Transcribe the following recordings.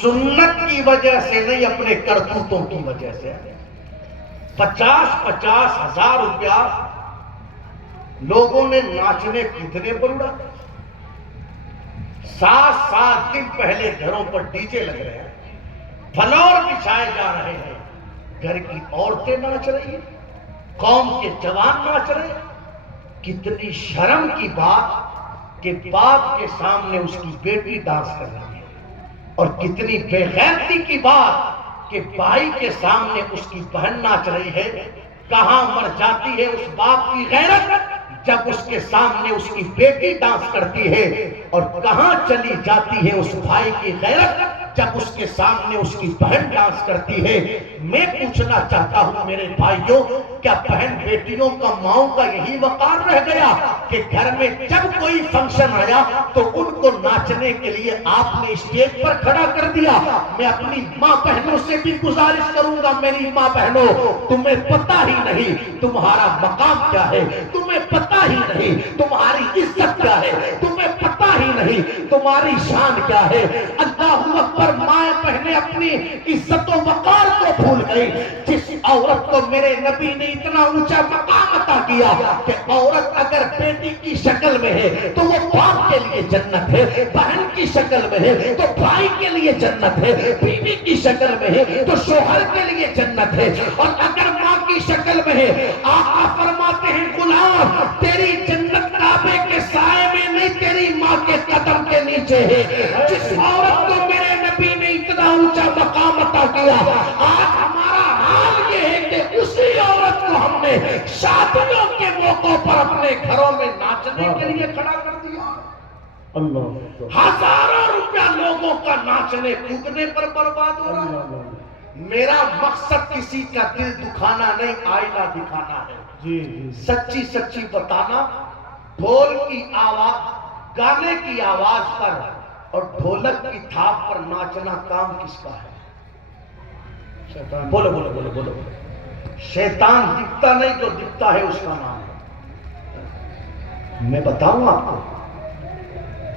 سنت کی وجہ سے نہیں، اپنے کرتوتوں کی وجہ سے۔ 50-50 ہزار روپیہ لوگوں نے ناچنے کتنے پر اڑا۔ 7 دن پہلے گھروں پر ڈی جے لگ رہے ہیں، فلور بچھائے جا رہے ہیں، گھر کی عورتیں ناچ رہی ہیں، قوم کے جوان ناچ رہے ہیں۔ کتنی شرم کی بات کہ باپ کے سامنے اس کی بیٹی ڈانس کر رہی ہے، اور کتنی بے غیرتی کی بات کہ بھائی کے سامنے اس کی بہن ناچ رہی ہے۔ کہاں مر جاتی ہے اس باپ کی غیرت جب اس کے سامنے اس کی بیٹی ڈانس کرتی ہے، اور کہاں چلی جاتی ہے اس بھائی کی غیرت جب اس کے سامنے اس کی بہن ڈانس کرتی ہے۔ میں پوچھنا چاہتا ہوں میرے بھائیوں، کیا بہن بیٹیوں کا ماؤں کا یہی وقار رہ گیا کہ گھر میں جب کوئی فنکشن آیا تو ان کو ناچنے کے لیے آپ نے اسٹیج پر کھڑا کر دیا؟ میں اپنی ماں بہنوں سے بھی گزارش کروں گا، میری ماں بہنوں، تمہیں پتہ ہی نہیں تمہارا مقام کیا ہے، تمہیں پتہ ہی نہیں تمہاری عزت کیا ہے، تمہیں پتہ ہی نہیں تمہاری شان کیا ہے۔ اللہ اکبر، مائیں بہنیں اپنی عزت و وقار کو بھول گئی۔ جس عورت کو میرے نبی نے اتنا اونچا مقام عطا کیا کہ عورت اگر بیٹی کی شکل میں ہے تو وہ باپ کے لیے جنت ہے، بہن کی شکل میں ہے تو بھائی کے لیے جنت ہے، بیوی کی شکل میں ہے تو شوہر کے لیے جنت ہے، اور اگر ماں کی شکل میں ہے، آقا فرماتے ہیں غلام تیری جنت کعبے کے سائے میں نہیں، تیری ماں کے قدم کے نیچے ہے۔ جس عورت کو میرے نبی نے اتنا اونچا مقام عطا کیا، آج ہمارا حال یہ ہے کہ اسی عورت کو ہم نے شادیوں کے موقعوں پر اپنے گھروں میں ناچنے کے لیے کھڑا کر دیا۔ ہزاروں روپیہ لوگوں کا ناچنے کودنے پر برباد ہو رہا ہے۔ میرا مقصد کسی کا دل دکھانا نہیں، آئینہ دکھانا ہے، سچی سچی بتانا۔ ڈھول کی آواز، گانے کی آواز پر اور ڈھولک کی تھاپ پر ناچنا کام کس کا ہے؟ بولو بولو بولو بولو۔ شیطان دکھتا نہیں، جو دکھتا ہے اس کا نام ہے۔ میں بتاؤں آپ کو،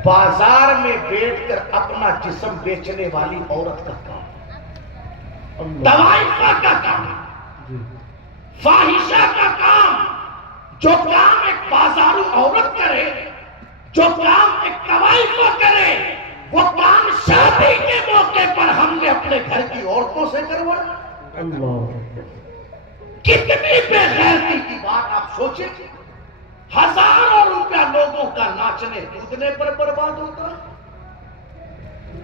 بازار میں بیٹھ کر اپنا جسم بیچنے والی عورت کا کام، طوائفہ کا کام، فاحشہ کا کام، جو کام ایک بازارو عورت کرے، جو کام ایک طوائفہ کرے، وہ کام شادی کے موقع پر ہم نے اپنے گھر کی عورتوں سے کروایا۔ کتنی بے غیرتی کی بات آپ سوچیں۔ ہزاروں روپیہ لوگوں کا ناچنے کودنے پر برباد ہوتا ہے۔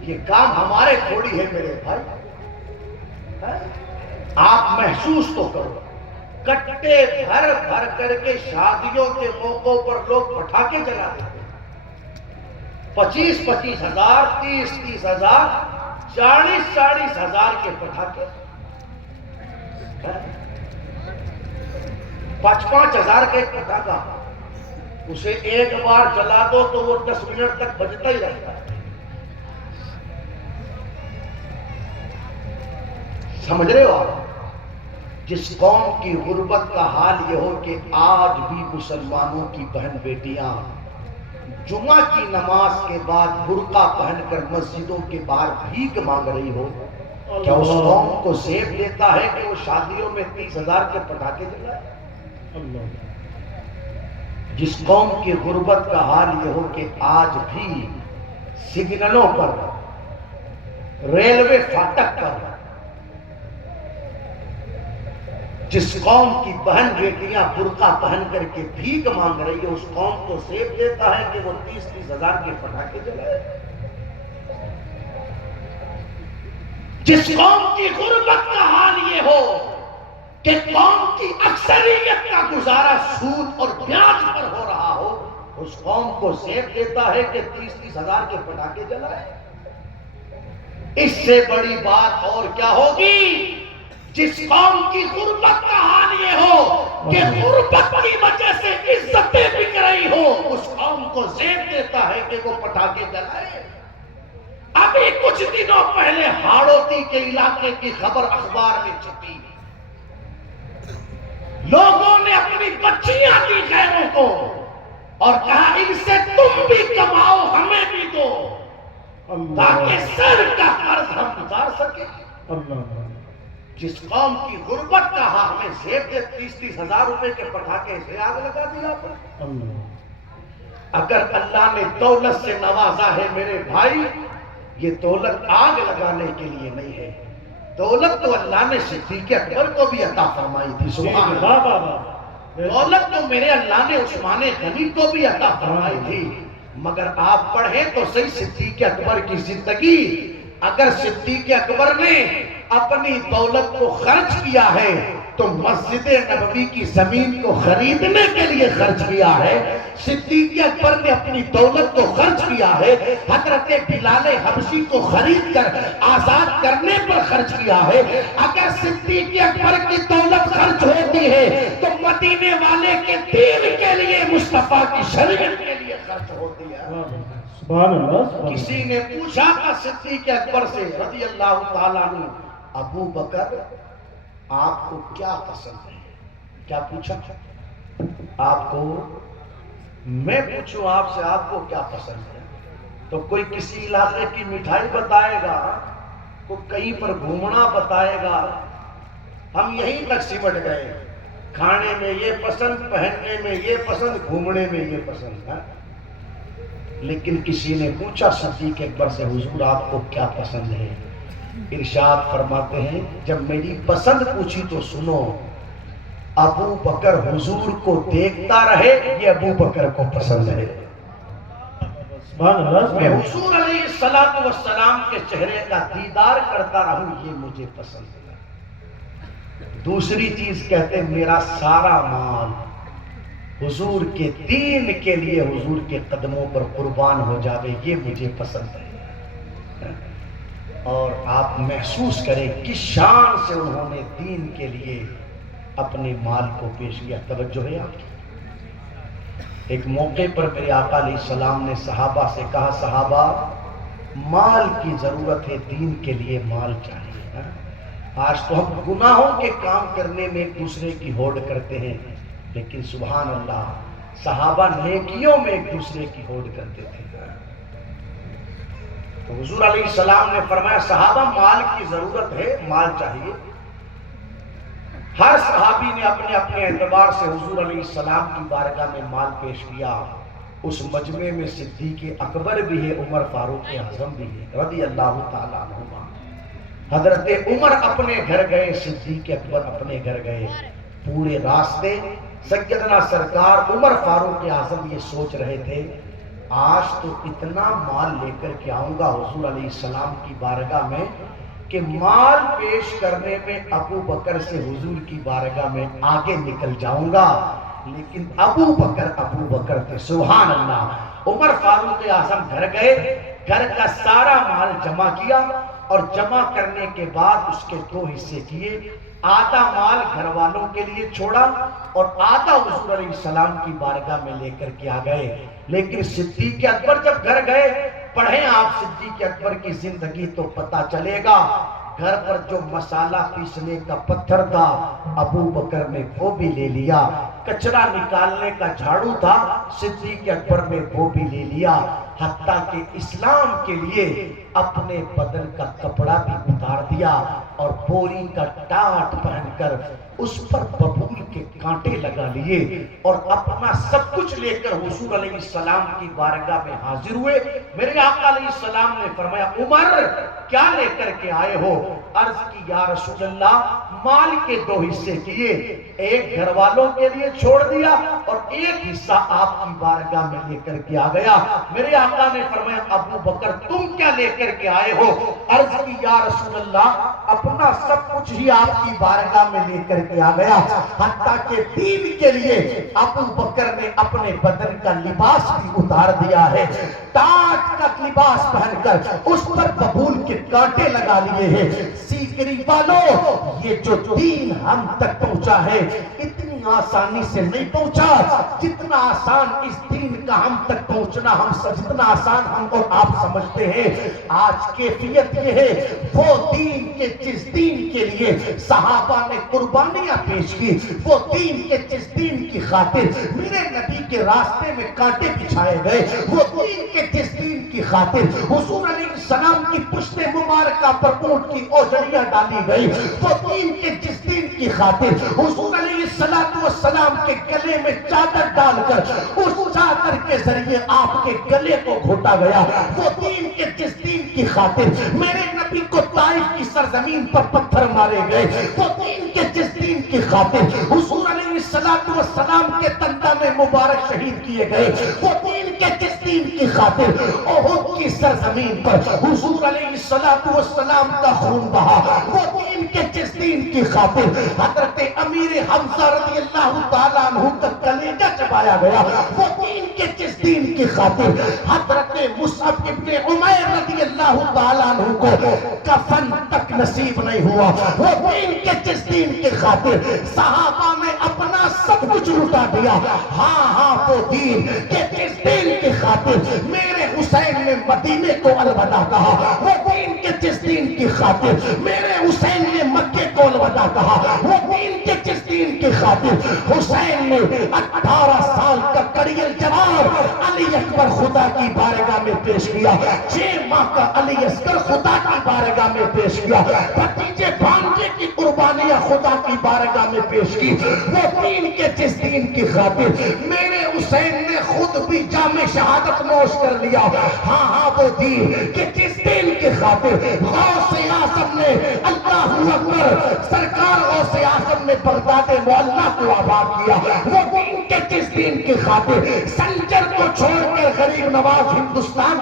یہ کام ہمارے تھوڑی ہے میرے بھائی، آپ محسوس تو کرو۔ کٹے بھر بھر کر کے شادیوں کے موقعوں پر لوگ پٹاخے جلاتے ہیں، 25-25 ہزار، 30-30 ہزار، 40-40 ہزار کے پٹاخے، 5-5 ہزار کا ایک پٹاخہ، اسے ایک بار جلا دو تو وہ 10 منٹ تک بجتا ہی رہتا ہے۔ سمجھ رہے ہو آپ؟ جس قوم کی غربت کا حال یہ ہو کہ آج بھی مسلمانوں کی بہن بیٹیاں جمعہ کی نماز کے بعد برقع پہن کر مسجدوں کے باہر بھیک مانگ رہی ہو، کیا اس قوم کو زیب دیتا ہے کہ وہ شادیوں میں 30 ہزار کے پٹاخے جلائے؟ جس قوم کی غربت کا حال یہ ہو کہ آج بھی سگنلوں پر، ریلوے فاٹک پر، جس قوم کی بہن بیٹیاں برقع پہن کر کے بھیک مانگ رہی ہے، اس قوم کو زیب دیتا ہے کہ وہ 30-30 ہزار کے پٹاخے جلائے۔ جس قوم کی غربت کا حال یہ ہو کہ قوم کی اکثریت کا گزارا سود اور بیاج پر ہو رہا ہو، اس قوم کو زیب دیتا ہے کہ 30-30 ہزار کے پٹاخے جلائے۔ اس سے بڑی بات اور کیا ہوگی؟ جس قوم کی غربت کا حال یہ ہو کہ غربت کی وجہ سے عزتیں بک رہی ہو، اس قوم کو زیب دیتا ہے کہ وہ پٹاخے جلائے۔ ابھی کچھ دنوں پہلے ہاڑوتی کے علاقے کی خبر اخبار میں چھپی، لوگوں نے اپنی بچیاں دی غیروں کو اور کہا ان سے تم بھی کماؤ ہمیں بھی دو، تاکہ سر کا قرض ہم جس قوم کی غربت کا ہمیں زیب دے 30-30 ہزار روپے کے پٹاخے سے آگ لگا دیا آپ نے۔ اگر اللہ نے دولت سے نوازا ہے میرے بھائی، یہ دولت آگ لگانے کے لیے نہیں ہے، دولت تو اللہ نے صدیق اکبر کو بھی عطا فرمائی تھی، سبحان اللہ۔ دولت تو میرے اللہ نے عثمان غنی کو بھی عطا فرمائی تھی، مگر آپ پڑھیں تو صحیح صدیق اکبر کی زندگی۔ اگر صدیق اکبر نے اپنی دولت کو خرچ کیا ہے تو مسجد نبوی کی زمین کو خریدنے کے لیے خرچ کیا ہے۔ صدیق اکبر نے اپنی دولت کو خرچ کیا ہے، حضرت بلال حبشی کو خرید کر آزاد کرنے پر خرچ کیا ہے۔ اگر صدیق اکبر کی دولت خرچ ہوتی ہے تو مدینے والے کے دین کے لیے، مصطفیٰ کی شریعت کے لیے خرچ ہوتی ہے۔ سبحان اللہ۔ کسی نے پوچھا تھا صدیق اکبر سے رضی اللہ تعالیٰ عنہ، ابو بکر آپ کو کیا پسند ہے؟ کیا پوچھا؟ آپ کو، میں پوچھوں آپ سے آپ کو کیا پسند ہے تو کوئی کسی علاقے کی مٹھائی بتائے گا، کوئی کہیں پر گھومنا بتائے گا، ہم یہیں تک سمٹ گئے، کھانے میں یہ پسند، پہننے میں یہ پسند، گھومنے میں یہ پسند ہے۔ لیکن کسی نے پوچھا صدیق اکبر سے، حضور آپ کو کیا پسند ہے؟ ارشاد فرماتے ہیں جب میری پسند پوچھی تو سنو، ابو بکر حضور کو دیکھتا رہے، یہ ابو بکر کو پسند ہے۔ میں حضور علیہ السلام کے چہرے کا دیدار کرتا رہوں، یہ مجھے پسند ہے۔ دوسری چیز کہتے میرا سارا مال حضور کے دین کے لیے، حضور کے قدموں پر قربان ہو جاوے، یہ مجھے پسند ہے۔ اور آپ محسوس کریں کس شان سے انہوں نے دین کے لیے اپنے مال کو پیش کیا۔ توجہ ہے آپ کی؟ ایک موقع پر میرے آقا علیہ السلام نے صحابہ سے کہا، صحابہ مال کی ضرورت ہے، دین کے لیے مال چاہیے۔ آج تو ہم گناہوں کے کام کرنے میں ایک دوسرے کی ہوڑ کرتے ہیں، لیکن سبحان اللہ صحابہ نیکیوں میں ایک دوسرے کی ہوڑ کرتے تھے۔ تو حضور علیہ السلام نے فرمایا صحابہ مال کی ضرورت ہے، مال چاہیے۔ ہر صحابی نے اپنے اپنے اعتبار سے حضور علیہ السلام کی بارگاہ میں مال پیش کیا۔ اس مجمع میں صدیق اکبر بھی ہے، عمر فاروق اعظم بھی ہے رضی اللہ تعالیٰ عنہما۔ حضرت عمر اپنے گھر گئے، صدیق اکبر اپنے گھر گئے۔ پورے راستے سیدنا سرکار عمر فاروق اعظم یہ سوچ رہے تھے، آج تو اتنا مال لے کر کے آؤں گا حضور علیہ السلام کی بارگاہ میں کہ مال پیش کرنے میں ابو بکر سے حضور کی بارگاہ میں آگے نکل جاؤں گا، لیکن ابو بکر تھے۔ سبحان اللہ۔ عمر فاروق اعظم گھر گئے، گھر کا سارا مال جمع کیا، اور جمع کرنے کے بعد اس کے دو حصے کیے، آدھا مال گھر والوں کے لیے چھوڑا اور آدھا حضور علیہ السلام کی بارگاہ میں لے کر کے آ گئے۔ لیکن صدیق اکبر جب گھر گئے، پڑھیں آپ صدیق اکبر کی زندگی تو پتہ چلے گا، گھر پر جو مسالہ پیسنے کا پتھر تھا ابو بکر نے وہ بھی لے لیا، کچرا نکالنے کا جھاڑو تھا صدیق اکبر نے وہ بھی لے لیا، حتیٰ کہ اسلام کے لیے اپنے بدن کا کپڑا بھی اتار دیا اور بوری کا ٹاٹ پہن کر اس پر ببول کے کانٹے لگا لیے اور اپنا سب کچھ لے کر حضور علیہ السلام کی بارگاہ میں حاضر ہوئے۔ میرے آقا علیہ السلام نے فرمایا عمر کیا لے کر کے آئے ہو؟ عرض کی یا رسول اللہ مال کے دو حصے کیے، ایک گھر والوں کے لیے چھوڑ دیا اور ایک حصہ آپ کی بارگاہ میں لے کر کے آ گیا۔ میرے آقا نے فرمایا ابو بکر تم کیا لے کر کے آئے ہو؟ عرض کی یا رسول اللہ اپنا سب کچھ ہی آپ کی بارگاہ میں لے کر کے آ گیا، حتیٰ کہ دین کے لیے ابو بکر نے اپنے بدن کا لباس بھی اتار دیا ہے، ٹاٹ کا لباس پہن کر اس پر ببول کے کانٹے لگا لیے ہیں۔ سیکری والوں یہ جو دین ہم تک پہنچا ہے اتنی آسانی سے نہیں پہنچا جتنا آسان اس دین کا ہم تک پہنچنا جتنا آسان ہم اور آپ سمجھتے ہیں۔ آج کیفیت یہ ہے وہ دین کے جس دین کے لیے صحابہ نے قربانیاں پیش کی، وہ دین کے جس دین کی خاطر میرے نبی کے راستے میں کانٹے بچھائے گئے، وہ دین کے جس دین دین کی خاطر حضور علیہ السلام کی پشت مبارکہ پر اونٹ کی اوجڑیاں ڈالی گئی، وہ دین کے جس دین کی خاطر حضور علیہ السلام کے گلے میں چادر ڈال کر اس چادر کے ذریعے آپ کے گلے کو گھوٹا گیا، وہ دین کے جس دین کی خاطر میرے نبی کو طائف کی سرزمین پر پتھر مارے گئے، وہ دین کے جس دین کی خاطر حضور علیہ السلام کے تندہ میں مبارک شہید کیے گئے، وہ دین کے جس دین کی خاطر احد کی سرزمین پر حضور علیہ السلام کا خون بہا، وہ دین کے جس دین کی خاطر حضرت امیر حمزہ رضی اللہ تعالیٰ عنہ کا کلیجہ چبایا گیا، وہ دین کے جس دین کی خاطر حضرت مصعب ابن عمیر رضی اللہ تعالیٰ عنہ کو کفن تک نصیب نہیں ہوا، وہ دین کے جس دین کی خاطر صحابہ نے اپنا سب کچھ لٹا دیا، ہاں وہ دین کہ جس دین کی خاطر میرے حسین نے مدینے کو الوداع کہا، وہ دین کے جس دین کی خاطر میرے حسین نے مکے کو الوداع کہا، وہ دین کے جس دین کی خاطر حسین نے 18 سال کا کڑیل جوان علی اکبر خدا کی بارگاہ میں پیش کیا، 6 ماہ کا علی اصغر خدا کی بارگاہ میں پیش کیا، بھتیجے بھانجے کی قربانیاں خدا کی بارگاہ میں پیش کی، وہ دین کے جس دین کی خاطر میرے حسین نے خود بھی جام شہادت نوش کر لیا، ہاں وہ دین کہ جس دین کی خاطر غوث اعظم نے اللہ اکبر سرکار غوث اعظم نے بغداد معلیٰ کو آباد کیا، وہ دین کے جس دین کی خاطر سنجر کو چھوڑ کر غریب نواز ہندوستان